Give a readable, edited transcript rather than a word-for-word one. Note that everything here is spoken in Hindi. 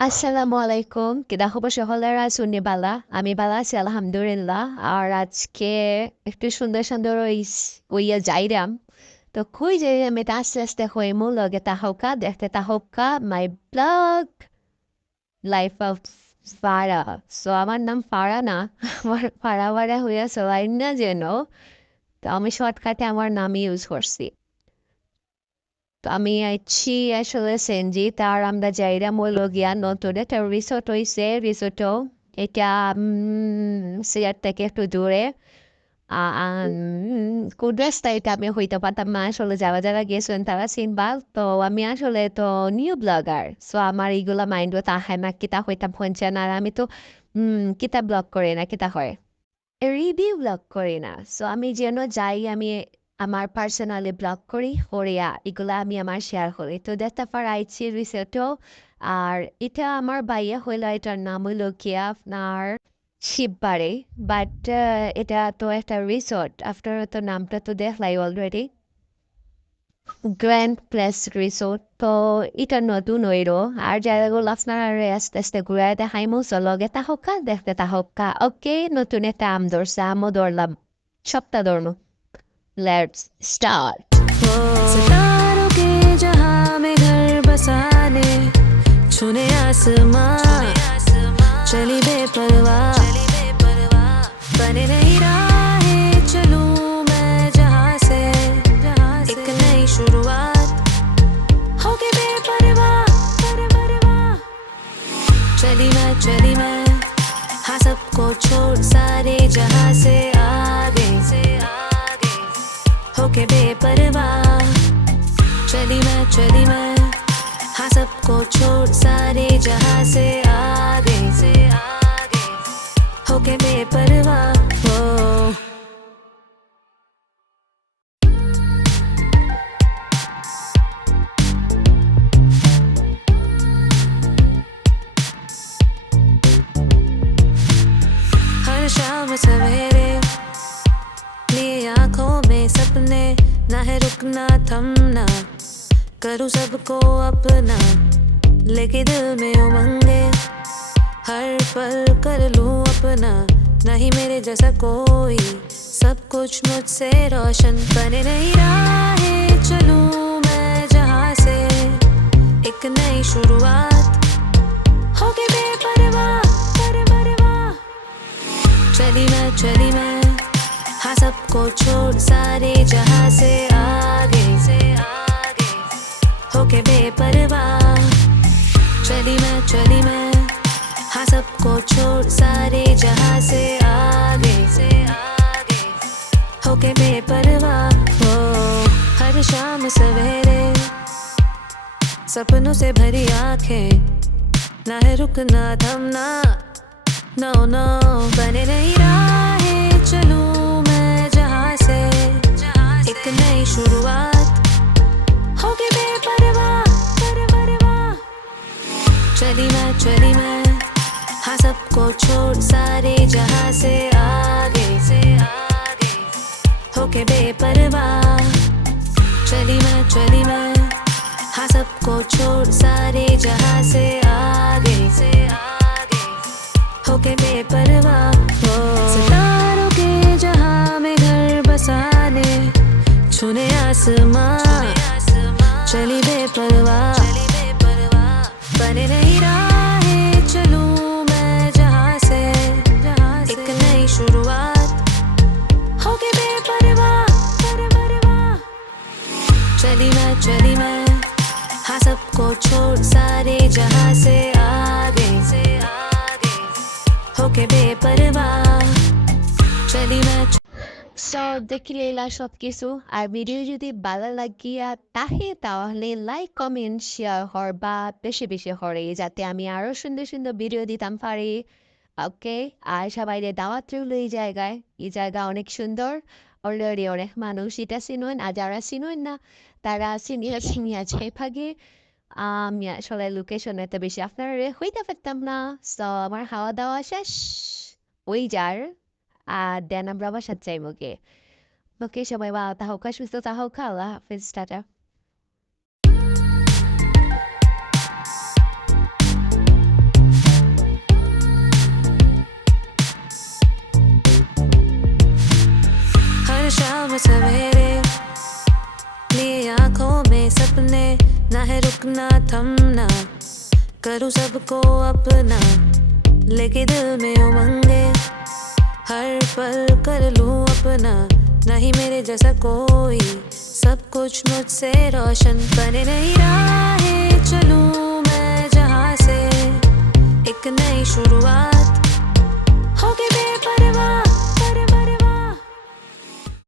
আসসালামু আলাইকুম কিদা খবর সহলেরা শুনি বালা আমি বালা আছি আলহামদুলিল্লাহ আর আজকে একটু সুন্দর সুন্দর ওইয়া যাইরাম তো কই যাইরাম এটা আস্তে আস্তে হইমু লগে তাহকা দেখতে তাহকা my blog life of Farah so আমার নাম ফারা না আমার ফারা ফারা হইয়া সবাই না যেন তো আমি শর্টকাটে আমার নাম ইউজ করছি তো আমি আইছি আসলে সেনজিত আর আমরা যাইরাম হইলো গিয়া নতুন একটা রিসোর্ট হইছে রিসোর্টও এটা সিয়ার থেকে একটু দূরে কোন রাস্তা এটা আমি হইতে পারতাম না আসলে যারা যারা গেছেন তারা চিনবা তো আমি আসলে তো নিউ ব্লগার সো আমার এইগুলা মাইন্ডও তাহে না কিতা হইতাম হচ্ছে না আর আমি তো কিতা ব্লগ করি না কিতা হয় রিভিউ ব্লগ করি না সো আমি যেন যাই আমি আমার পার্সোনালি ব্লগ করি হরিয়া এগুলা আমি আমার শেয়ার করি তো দেখতে পারাইছি রিসেটও আর এটা আমার বাইয়া হইলো এটার নাম হইলো কি আপনার শিববাড়ি বাট এটা তো একটা রিসোর্ট আফটার তো নামটা তো দেখলাই অলরেডি গ্র্যান্ড প্লেস রিসোর্ট তো এটা নতুন হইলো আর জায়গাগুলো আপনারা আস্তে আস্তে ঘুরে দেখাইমু চলগে তাহকা দেখতে তাহকা ওকে নতুন একটা আম ধরছে আমও ধরলাম সপ্তাহ ধরনো লেটস স্টার্ট सितारों के जहां में घर बसाने छूने आसमां चली बेपरवाह बने नहीं राहें चलूं मैं जहां से एक नई शुरुआत होके बेपरवाह चली मैं हाँ सबको छोड़ सारे जहां से आगे होके बेपरवाह चली मैं हाँ सबको छोड़ सारे जहां से आगे होके बेपरवाह हो हर शाम सवेरे लिए आंखों में सपने ना है रुकना थमना करूँ सबको अपना लेके दिल में उमंगे हर पल कर लूँ अपना नहीं मेरे जैसा कोई सब कुछ मुझसे रोशन बने नहीं राहें चलूँ मैं जहाँ से एक नई शुरुआत होके बेपरवाह चली मैं हाँ सबको छोड़ सारे जहां से आगे होके बेपरवाह चली मैं हाँ सबको छोड़ सारे जहां से आगे होके बेपरवाह हो हर शाम सवेरे सपनों से भरी आंखें ना है रुकना थमना नो बने नहीं राहें चलूं मैं जहां से एक नई शुरुआत होके बेपरवाह चली मैं हाँ सबको छोड़ सारे जहां से आगे होके बेपरवाह चली मैं हाँ सबको छोड़ सारे जहां से आगे होके बेपरवाह हो सितारों के जहां में घर बसाने छूने आसमां चली बेपरवाह बने नहीं राहें चलूं मैं जहां से एक नई शुरुआत होके बेपरवाह चली मैं हाँ सबको छोड़ सारे जहां से आगे होके बेपरवाह चली मैं সো দেখিলে এলা সব কিছু আর ভিডিও যদি ভালো লাগিয়া তাহে তাহলে লাইক কমেন্ট শেয়ার হর বা বেশি বেশি হরে যাতে আমি আরো সুন্দর সুন্দর ভিডিও দিতাম পারি ওকে আর সবাই দাওয়াত রইল এই জায়গা অনেক সুন্দর অলরেডি অনেক মানুষ এটা চিনুন আর যারা চিনুন না তারা চিনিয়াছে ভাগে আমি আসলে লোকেশন এত বেশি আপনারা হইতে পারতাম না সো আমার খাওয়া দাওয়া শেষ ওই যার আর দেন আমরা আবার সাথে যাইমগে ওকে সবাই ভালো থাকা সুস্থ থাকা আল্লাহ হাফিজ টাটা आंखों में सपने, ना है रुकना थमना, करूँ सबको अपना, लेके दिल में उमंगे, हर पल कर लूँ अपना, नहीं मेरे जैसा कोई, सब कुछ मुझसे रोशन, बने नई राहें चलूँ मैं जहाँ से, एक नई शुरुआत